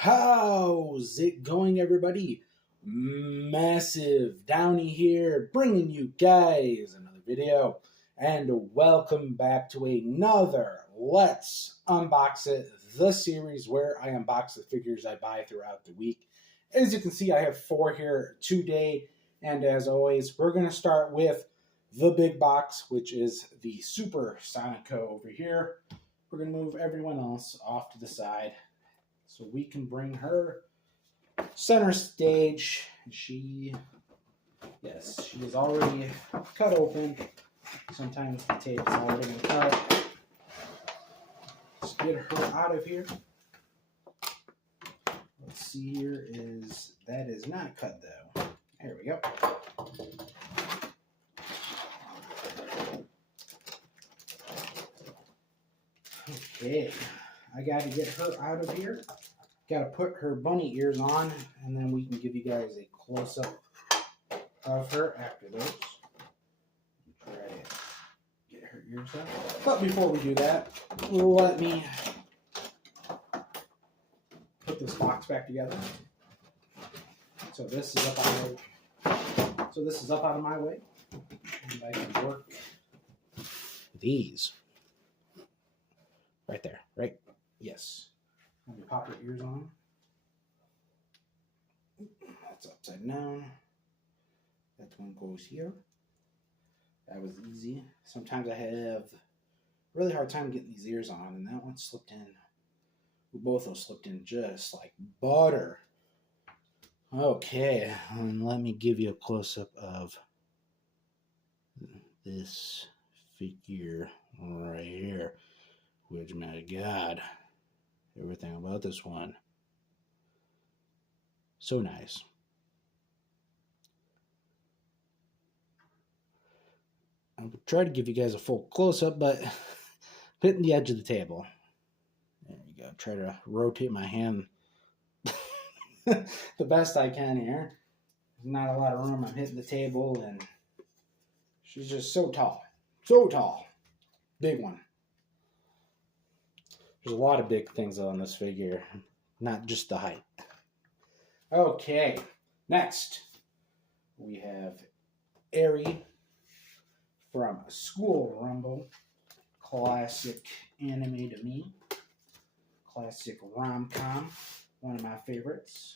How's it going, everybody? Massive Downy here, bringing you guys another video, and welcome back to another Let's Unbox It, the series where I unbox the figures I buy throughout the week. As you can see, I have 4 here today, and as always, we're going to start with the big box, which is the Super Sonico over here. We're going to move everyone else off to the side so we can bring her center stage. She is already cut open. Sometimes the tape is already cut. Let's get her out of here. Let's see here, that is not cut though. There we go. Okay, I got to get her out of here. Got to put her bunny ears on, and then we can give you guys a close-up of her after those. Try to get her ears up. But before we do that, let me put this box back together. So this is up out of my way, and I can work these right there. Right? Yes. Let me pop your ears on. That's upside down. That one goes here. That was easy. Sometimes I have a really hard time getting these ears on, and that one slipped in. Both of those slipped in just like butter. Okay, and let me give you a close-up of this figure right here. Which, my God, everything about this one, so nice. I will try to give you guys a full close-up, but hitting the edge of the table. There you go. Try to rotate my hand the best I can here. There's not a lot of room. I'm hitting the table, and she's just so tall. So tall. Big one. There's a lot of big things on this figure, not just the height. Okay, next we have Aerie from School Rumble. Classic anime to me. Classic rom-com. One of my favorites.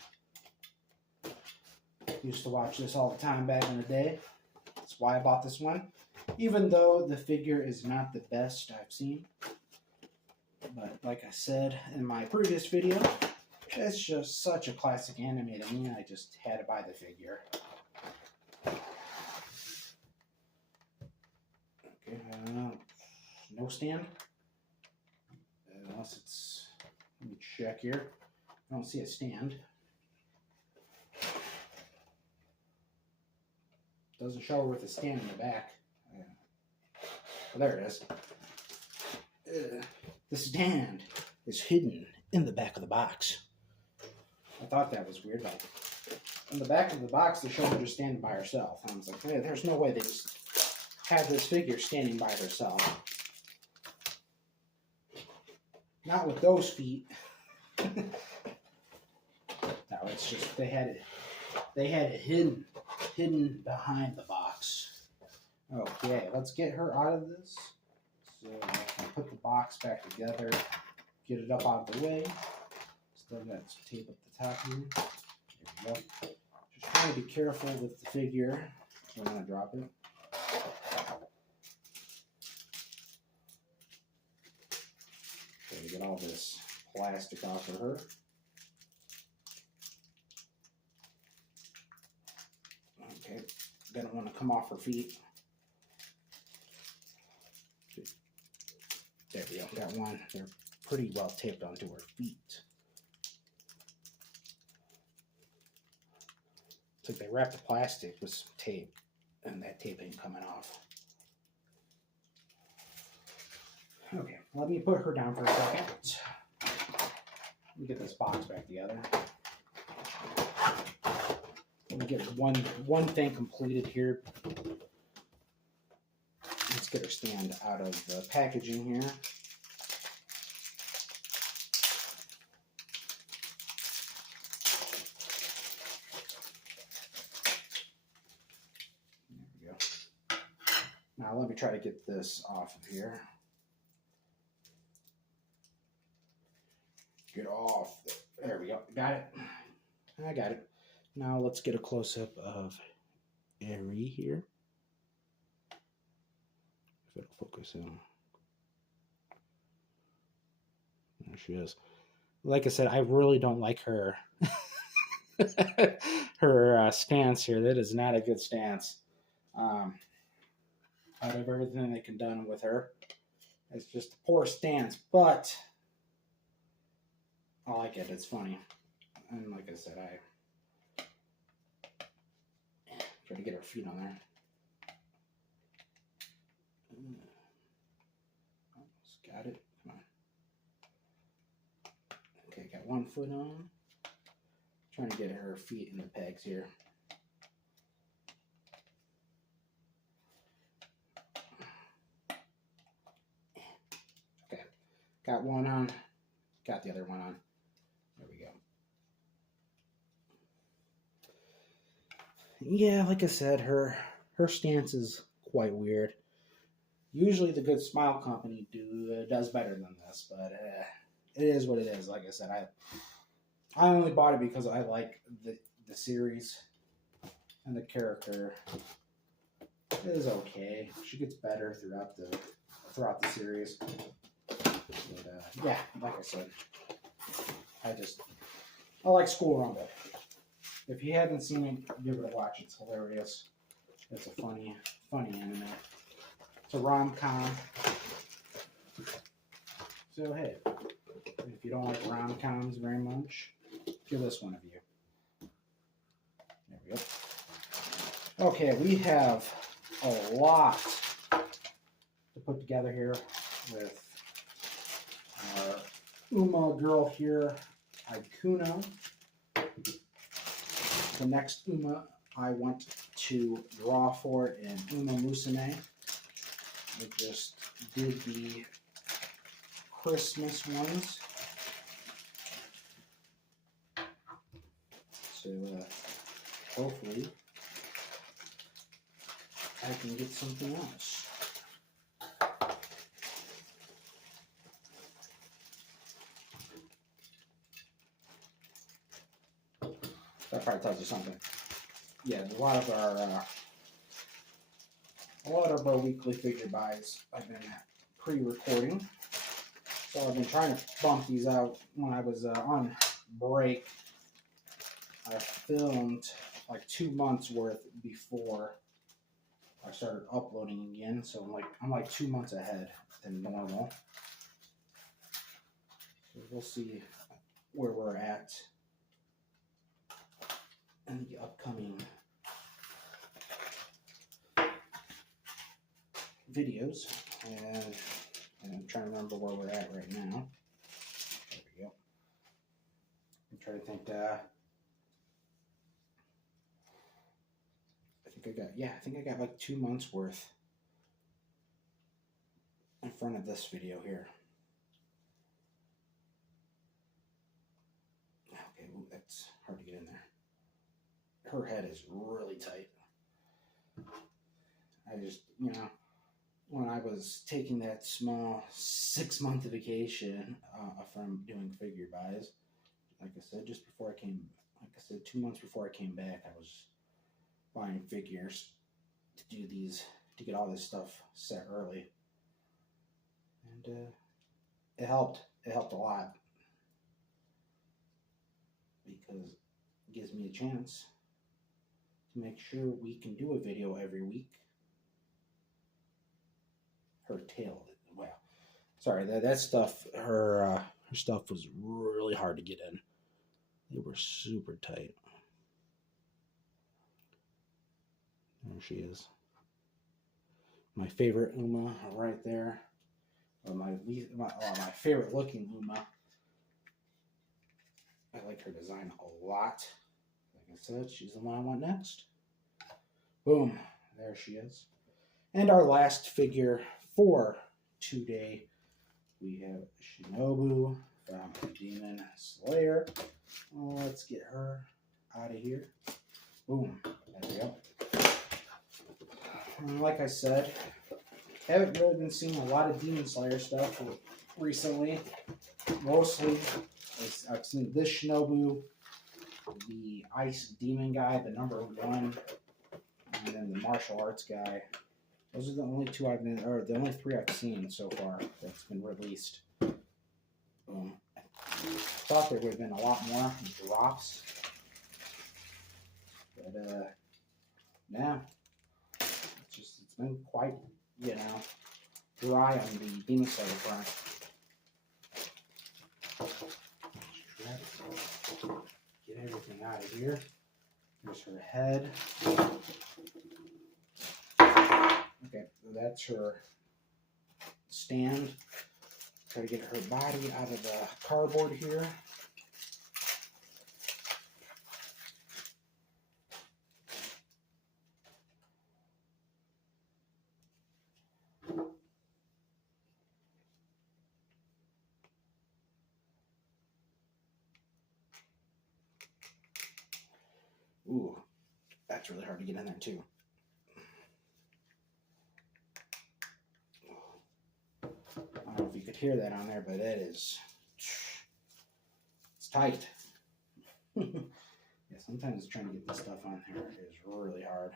Used to watch this all the time back in the day. That's why I bought this one. Even though the figure is not the best I've seen. But like I said in my previous video, it's just such a classic anime to me. I just had to buy the figure. Okay, no stand. Unless it's, let me check here. I don't see a stand. Doesn't show with a stand in the back. Well, there it is. The stand is hidden in the back of the box. I thought that was weird. Like, in the back of the box, they show her just standing by herself. I was like, hey, there's no way they just have this figure standing by herself. Not with those feet. No, it's just they had it hidden behind the box. Okay, let's get her out of this. So I can put the box back together, get it up out of the way. Still got some tape up the top here. There we go. Just trying to be careful with the figure. I'm going to drop it. Okay, get all this plastic off of her. Okay, gonna want to come off her feet. There we go, got one. They're pretty well taped onto her feet. It's like they wrapped the plastic with some tape, and that tape ain't coming off. Okay, let me put her down for a second. Let me get this box back together. Let me get one thing completed here. Let's get her stand out of the packaging here. Now let me try to get this off of here. Get off. There we go. Got it. I got it. Now let's get a close-up of Eri here. If it'll focus in. There she is. Like I said, I really don't like her her stance here. That is not a good stance. Out of everything they can done with her, it's just a poor stance. But I like it. It's funny. And like I said, I try to get her feet on there. Almost got it. Come on. Okay, got one foot on. Trying to get her feet in the pegs here. Okay, got one on. Got the other one on. There we go. Yeah, like I said, her stance is quite weird. Usually the Good Smile Company does better than this, but it is what it is. Like I said, I only bought it because I like the series and the character. It is okay. She gets better throughout the series. But yeah, like I said, I like School Rumble. If you haven't seen it, give it a watch. It's hilarious. It's a funny anime. It's a rom-com. So hey, if you don't like rom-coms very much, give this one a view. There we go. Okay, we have a lot to put together here with our Uma girl here, Ikuno. The next Uma I want to draw for in Uma Musume. I just did the Christmas ones. So hopefully I can get something else. That probably tells you something. Yeah, a lot of our weekly figure buys I've been pre-recording. So I've been trying to bump these out. When I was on break, I filmed like 2 months worth before I started uploading again. So I'm like 2 months ahead than normal. So we'll see where we're at in the upcoming videos, and I'm trying to remember where we're at right now. There we go. I'm trying to think. I think I got like 2 months worth in front of this video here. Okay, ooh, that's hard to get in there. Her head is really tight. I just, when I was taking that small 6-month vacation from doing figure buys, like I said, 2 months before I came back, I was buying figures to get all this stuff set early. And it helped. It helped a lot because it gives me a chance to make sure we can do a video every week. Her tail, well, sorry, that stuff, her stuff was really hard to get in. They were super tight. There she is. My favorite Uma right there. Or my favorite looking Uma. I like her design a lot. Like I said, she's the one I want next. Boom. There she is. And our last figure for today, we have Shinobu from Demon Slayer. Let's get her out of here. Boom. There we go. And like I said, Haven't really been seeing a lot of Demon Slayer stuff recently. Mostly, I've seen this Shinobu, the Ice Demon guy, the #1, and then the martial arts guy. Those are the only two I've been, or the only 3 I've seen so far that's been released. I thought there would have been a lot more drops, but yeah, it's been quite, dry on the Demon Slayer front. Get everything out of here. Here's her head. Okay, so that's her stand. Try to get her body out of the cardboard here. Ooh, that's really hard to get in there too. I don't know if you could hear that on there, but it is, it's tight. Yeah, sometimes trying to get this stuff on here is really hard.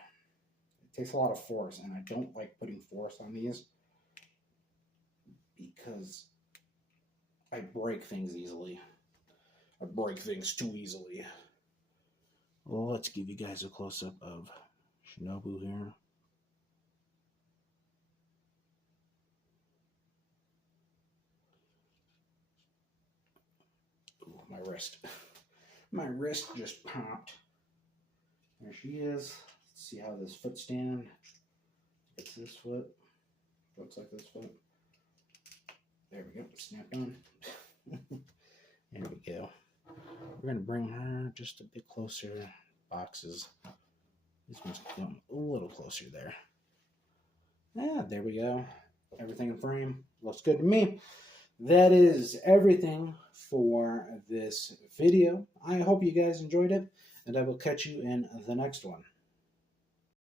It takes a lot of force, and I don't like putting force on these because I break things easily. I break things too easily. Well, let's give you guys a close-up of Shinobu here. Ooh, my wrist. My wrist just popped. There she is. Let's see how this foot stand. It's this foot. Looks like this foot. There we go. Snapped on. There we go. We're going to bring her just a bit closer. Boxes. This one's going a little closer there. Yeah, there we go. Everything in frame. Looks good to me. That is everything for this video. I hope you guys enjoyed it, and I will catch you in the next one.